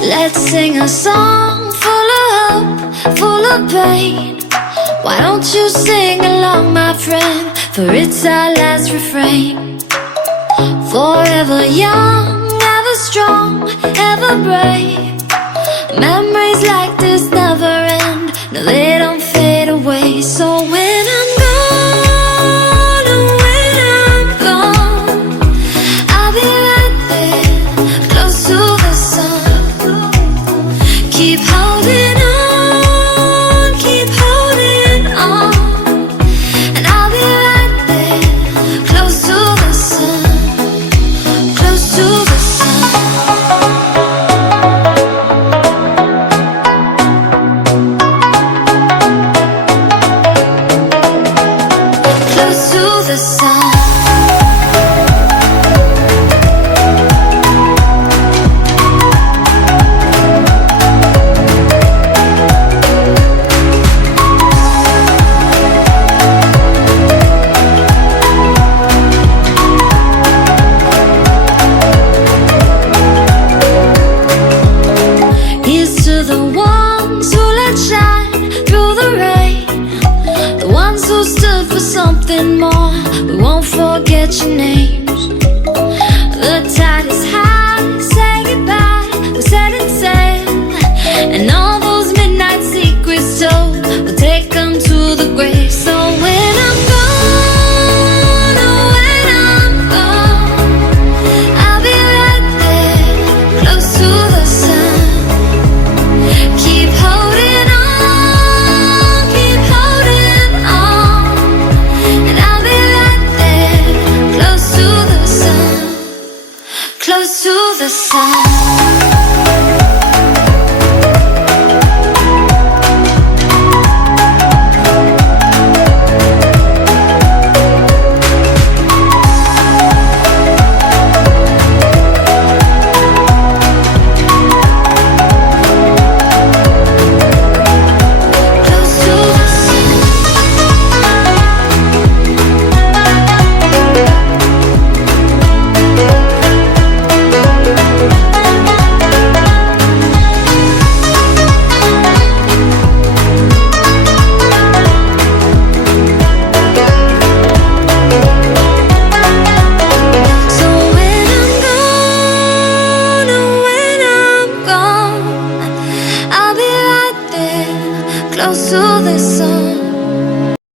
Let's sing a song full of hope, full of pain. Why don't you sing along, my friend? For it's our last refrain. Forever young, ever strong, ever brave. Memories like this never end. No, they don't fade away. So when I'm gone, oh, when I'm gone, I'll be right there, close to the sun. Keep holding on, keep holding on, and I'll be right there, close to the sun, close to the sun. Close to the sun. Here's to the ones who let shine through the rain, the ones who stood for something more. We won't forget your names. The tide is high, say goodbye, we're setting sail, and all those midnight secrets told, we'll take them to the grave. So when I'm gone, oh, when I'm gone, I'll be right there, close to the sun. Keep holding on, keep holding on, and I'll be right there, close to the sun, close to the sun.